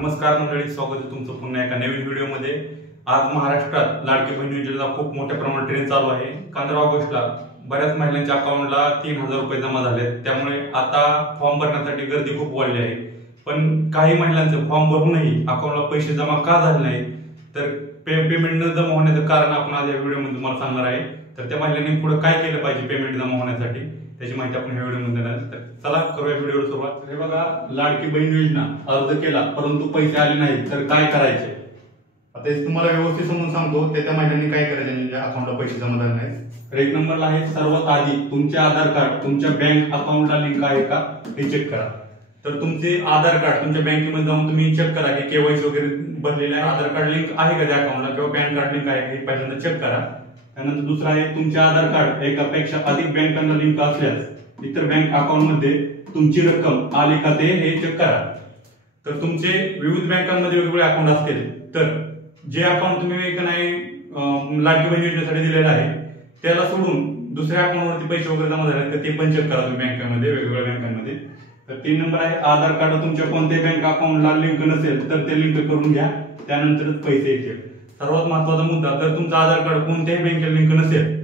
नमस्कार मंडळी, स्वागत आहे तुमचं पुन्हा एका नवीन व्हिडिओमध्ये। आज महाराष्ट्रात लाडकी बहीण योजनेचा खूप मोठ्या प्रमाणात ट्रेंड चालू आहे। 15 ऑगस्टला बऱ्याच महिलांच्या अकाउंटला 3000 रुपये जमा झाले, त्यामुळे आता फॉर्म भरण्यासाठी गर्दी खूप वाढली आहे। पण काही महिलांचे फॉर्म भरूनही अकाउंटला पैसे जमा का झाले नाही, तर पेमेंट न जमा होण्याचं कारण आपण आज या व्हिडिओमध्ये तुम्हाला सांगणार आहे। तर त्या महिलांनी पुढे काय केलं पाहिजे पेमेंट जमा होण्यासाठी, त्याची माहिती आपण या व्हिडिओमध्ये देणार आहे। तर चला करूया व्हिडिओला सुरुवात। हे बघा, लाडकी बहीण योजना अर्ज केला परंतु पैसे आले नाहीत तर काय करायचे, आता हे तुम्हाला व्यवस्थित समजून सांगतो। त्या महिलांनी काय करायचे ज्यांच्या अकाउंटला पैसे जमा झाले नाहीत। तर एक नंबरला आहे, सर्वात आधी तुमचे आधार कार्ड तुमच्या बँक अकाउंटला लिंक आहे का हे चेक करा। तर तुमचे आधार कार्ड तुमच्या बँकेमध्ये जाऊन तुम्ही चेक करा की केवायसी वगैरे भरलेले आहे, आधार कार्ड लिंक आहे का त्या अकाउंटला किंवा पॅन कार्ड लिंक आहे हे पहिल्यांदा चेक करा। त्यानंतर दुसरा आहे, तुमचे आधार कार्ड एकापेक्षा अधिक बँकांना लिंक असल्यास इतर बँक अकाउंट मध्ये तुमची रक्कम आली का ते हे चेक करा। तर तुमचे विविध बँकांमध्ये वेगवेगळे अकाउंट असतील तर जे अकाउंट तुम्ही एक नाही लाडकी बहीण योजनेसाठी दिलेलं आहे त्याला सोडून दुसऱ्या अकाउंटवरती पैसे वगैरे जमा झाले तर ते पण चेक करा तुम्ही बँकांमध्ये, वेगवेगळ्या बँकांमध्ये। तर 3 नंबर आहे, आधार कार्ड तुमच्या कोणत्याही बँक अकाउंटला लिंक नसेल तर ते लिंक करून घ्या, त्यानंतरच पैसे येतील। सर्वात महत्त्वाचा मुद्दा, जर तुमचं आधार कार्ड कोणत्याही बँकेला लिंक नसेल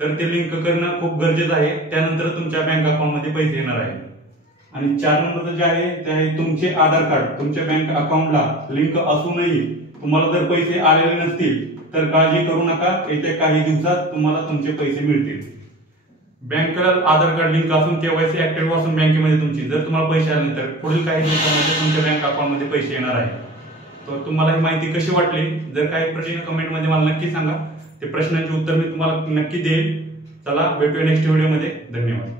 तर ते लिंक करणं खूप गरजेचं आहे, त्यानंतर तुमच्या बँक अकाउंटमध्ये पैसे येणार आहे। आणि 4 नंबरचं जे आहे ते आहे, तुमचे आधार कार्ड तुमच्या बँक अकाउंटला लिंक असूनही तुम्हाला जर पैसे आलेले नसतील तर काळजी करू नका, येत्या काही दिवसात तुम्हाला तुमचे पैसे मिळतील। बँकेला आधार कार्ड लिंक असून केवायसी ऍक्टिव्ह असून बँकेमध्ये तुमची जर तुम्हाला पैसे आले नाही तर पुढील काही दिवसांमध्ये तुमच्या बँक अकाउंटमध्ये पैसे येणार आहे। तर तुम्हाला ही माहिती कशी वाटली, जर काही प्रश्न कमेंटमध्ये मला नक्की सांगा, ते प्रश्नांची उत्तर मी तुम्हाला नक्की देईल। चला भेटूया नेक्स्ट व्हिडिओमध्ये, धन्यवाद।